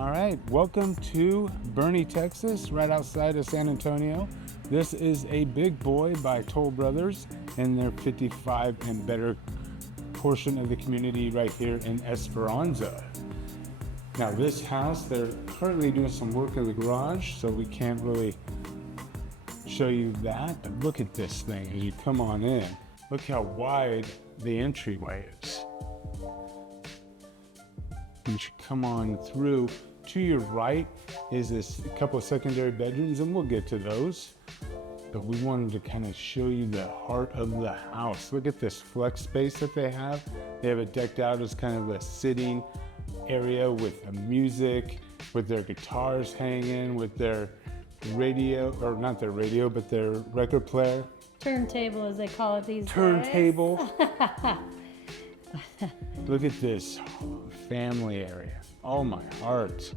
All right, welcome to Boerne, Texas, right outside of San Antonio. This is a big boy by Toll Brothers in their 55 and better portion of the community right here in Esperanza. Now this house, they're currently doing some work in the garage, so we can't really show you that, but look at this thing as you come on in. Look how wide the entryway is. You should come on through. To your right is a couple of secondary bedrooms, and we'll get to those. But we wanted to kind of show you the heart of the house. Look at this flex space that they have. They have it decked out as kind of a sitting area with a music, with their guitars hanging, with their radio, or not their radio, but their record player. Turntable, as they call it these Turntable. days. Look at this family area. Oh my heart.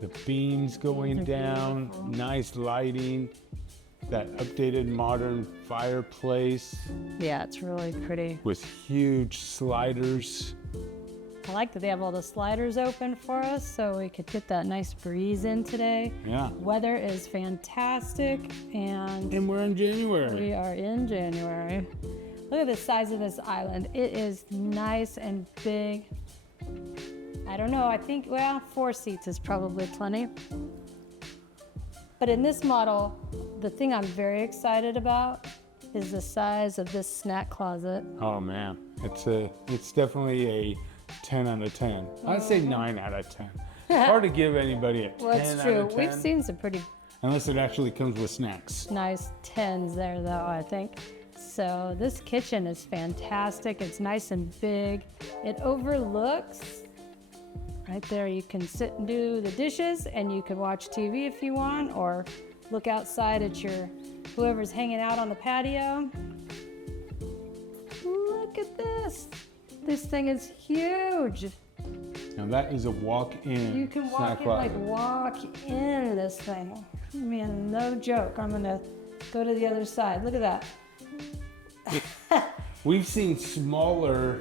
The beams going down, nice lighting, that updated modern fireplace. Yeah, it's really pretty. With huge sliders. I like that they have all the sliders open for us so we could get that nice breeze in today. Yeah. Weather is fantastic and we're in January. we are in January. Look at the size of this island. It is nice and big. I don't know, I think, well, 4 seats is probably plenty. But in this model, the thing I'm very excited about is the size of this snack closet. Oh man, it's definitely a 10 out of 10. I'd say 9 out of 10. Hard to give anybody a 10 Well, it's out true. of 10. We've seen some pretty Unless it actually comes with snacks. nice 10s there, though, I think. So this kitchen is fantastic. It's nice and big. It overlooks, right there, you can sit and do the dishes, and you can watch TV if you want, or look outside at your whoever's hanging out on the patio. Look at this. This thing is huge. Now that is a walk-in You can snack walk in this thing. Man, no joke. I'm gonna go to the other side. Look at that. We've seen smaller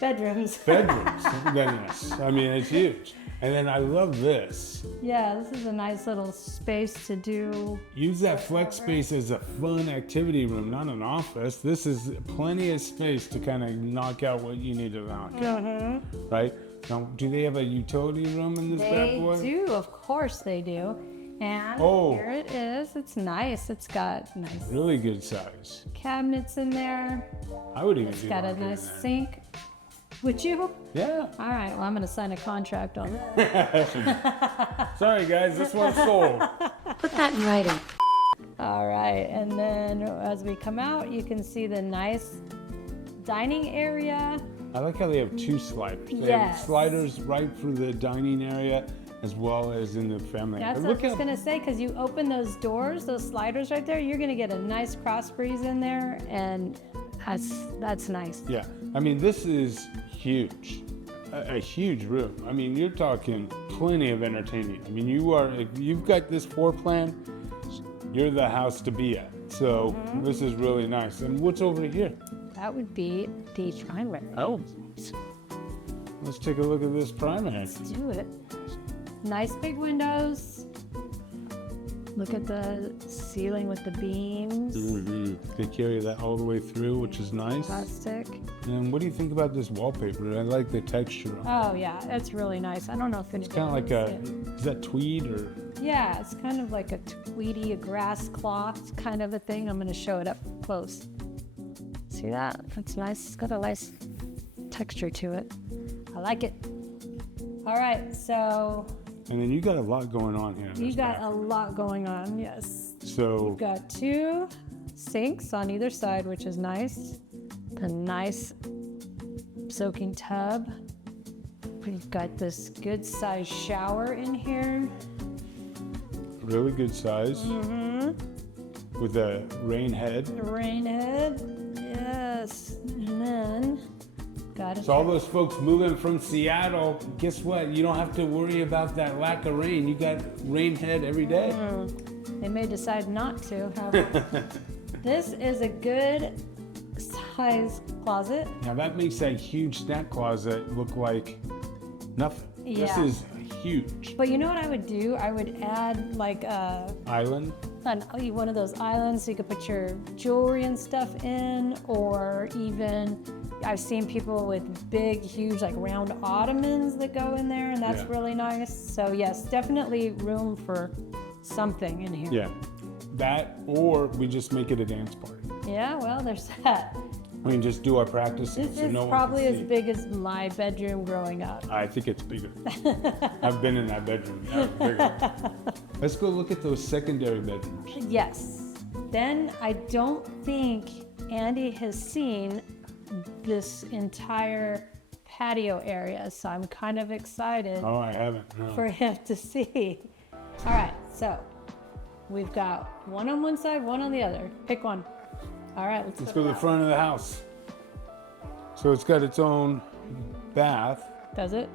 Bedrooms. bedrooms than this. I mean, it's huge. And then I love this. Yeah, this is a nice little space to do. Use that flex space as a fun activity room, not an office. This is plenty of space to kind of knock out what you need to knock out, right? Now, do they have a utility room in this bad boy? They do, of course they do. And here it is. It's nice. It's got nice Really good size. cabinets in there. I would even It's do got a laundry in nice there. sink. Would you? Yeah. All right, well, I'm going to sign a contract on that. Sorry, guys, this one's sold. Put that in writing. All right, and then as we come out, you can see the nice dining area. I like how they have 2 sliders. They have Yes. sliders right for the dining area as well as in the family area. That's what I was going to say, because you open those doors, those sliders right there, you're going to get a nice cross breeze in there, and that's nice. Yeah, I mean, this is huge. A huge room. I mean, you're talking plenty of entertaining. I mean, if you've got this floor plan, you're the house to be at. So this is really nice. And what's over here? That would be the primary. Oh, let's take a look at this primary. Let's do it. Nice big windows. Look at the ceiling with the beams. They carry that all the way through, which is nice. Plastic. And what do you think about this wallpaper? I like the texture on it. Oh yeah, it's really nice. I don't know if It's kind of like is that tweed or? Yeah, it's kind of like a tweedy, a grass cloth kind of a thing. I'm going to show it up close. See that? That's nice. It's got a nice texture to it. I like it. All right, so And then you got a lot going on here. you got a lot going on, yes. So You've got 2 sinks on either side, which is nice. A nice soaking tub. We've got this good sized shower in here. really good size with a rain head. The rain head, yes. And then got it. So all those folks moving from Seattle, guess what? You don't have to worry about that lack of rain. You got rain head every day. They may decide not to. However, this is a good size closet. Now that makes that huge snack closet look like nothing. Yeah. This is huge. But you know what I would do? I would add like Island? one of those islands so you could put your jewelry and stuff in, or even I've seen people with big, huge, like round ottomans that go in there, and that's really nice. So yes, definitely room for something in here. Yeah. That, or we just make it a dance party. Yeah, well, there's that. We can just do our practicing This so is no one probably can as see. big as my bedroom growing up. I think it's bigger. I've been in that bedroom. Yeah, it's bigger. Let's go look at those secondary bedrooms. Yes. Then I don't think Andy has seen this entire patio area, so I'm kind of excited Oh, I haven't. No. for him to see. All right, so we've got one on one side, one on the other. Pick one. All right, Let's go to the front of the house. So it's got its own bath. Does it?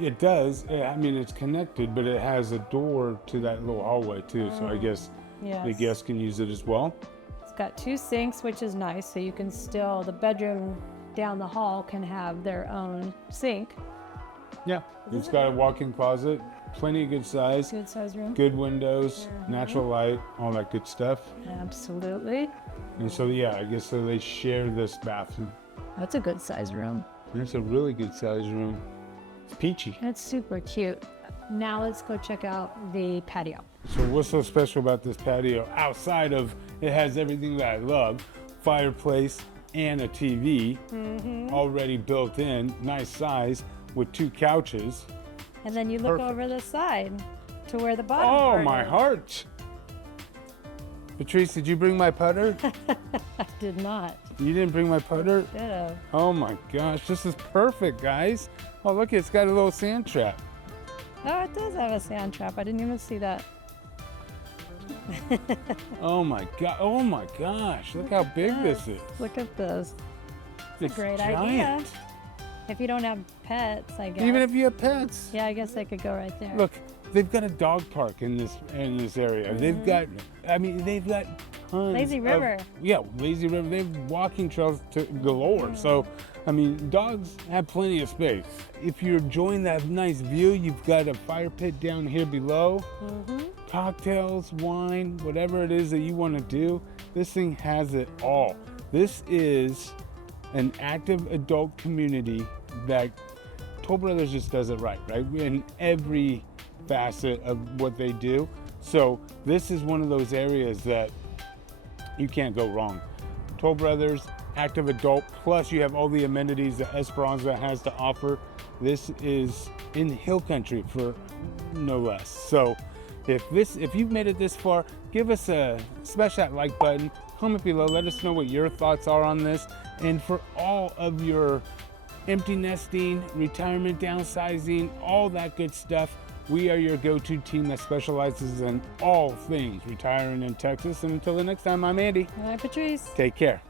It does. I mean, it's connected, but it has a door to that little hallway too. So I guess the Yes. guests can use it as well. It's got 2 sinks, which is nice, so you can still, the bedroom down the hall can have their own sink. Yeah. It's got a walk-in closet, plenty of good size, Good size room. good windows, natural light, all that good stuff. Absolutely. And so, yeah, I guess so they share this bathroom. That's a good size room. It's a really good size room. It's peachy. It's super cute. Now let's go check out the patio. So what's so special about this patio? Outside of it has everything that I love, fireplace and a TV already built in, nice size with 2 couches. And then you look Perfect. over the side to where the bottom Oh, part my is. heart. Patrice, did you bring my putter? I did not. You didn't bring my putter? Should have. Oh my gosh, this is perfect, guys. Oh, look, it's got a little sand trap. Oh, it does have a sand trap. I didn't even see that. Oh my god! Oh my gosh! Look how big this is. Look at this. It's Great giant. idea. If you don't have pets, I guess. Even if you have pets. Yeah, I guess they could go right there. Look, they've got a dog park in this area. They've got, I mean, they've got tons. Lazy of- River. Yeah, lazy river. They have walking trails to galore. So, I mean, dogs have plenty of space. If you're enjoying that nice view, you've got a fire pit down here below. Cocktails, wine, whatever it is that you want to do. This thing has it all. This is an active adult community that Toll Brothers just does it right? In every facet of what they do. So this is one of those areas that you can't go wrong. Toll Brothers, active adult, plus you have all the amenities that Esperanza has to offer. This is in hill country for no less. So if you've made it this far, give us smash that like button, comment below, let us know what your thoughts are on this. And for all of your empty nesting, retirement, downsizing, all that good stuff, we are your go-to team that specializes in all things retiring in Texas. And until the next time, I'm Andy. Hi, Patrice. Take care.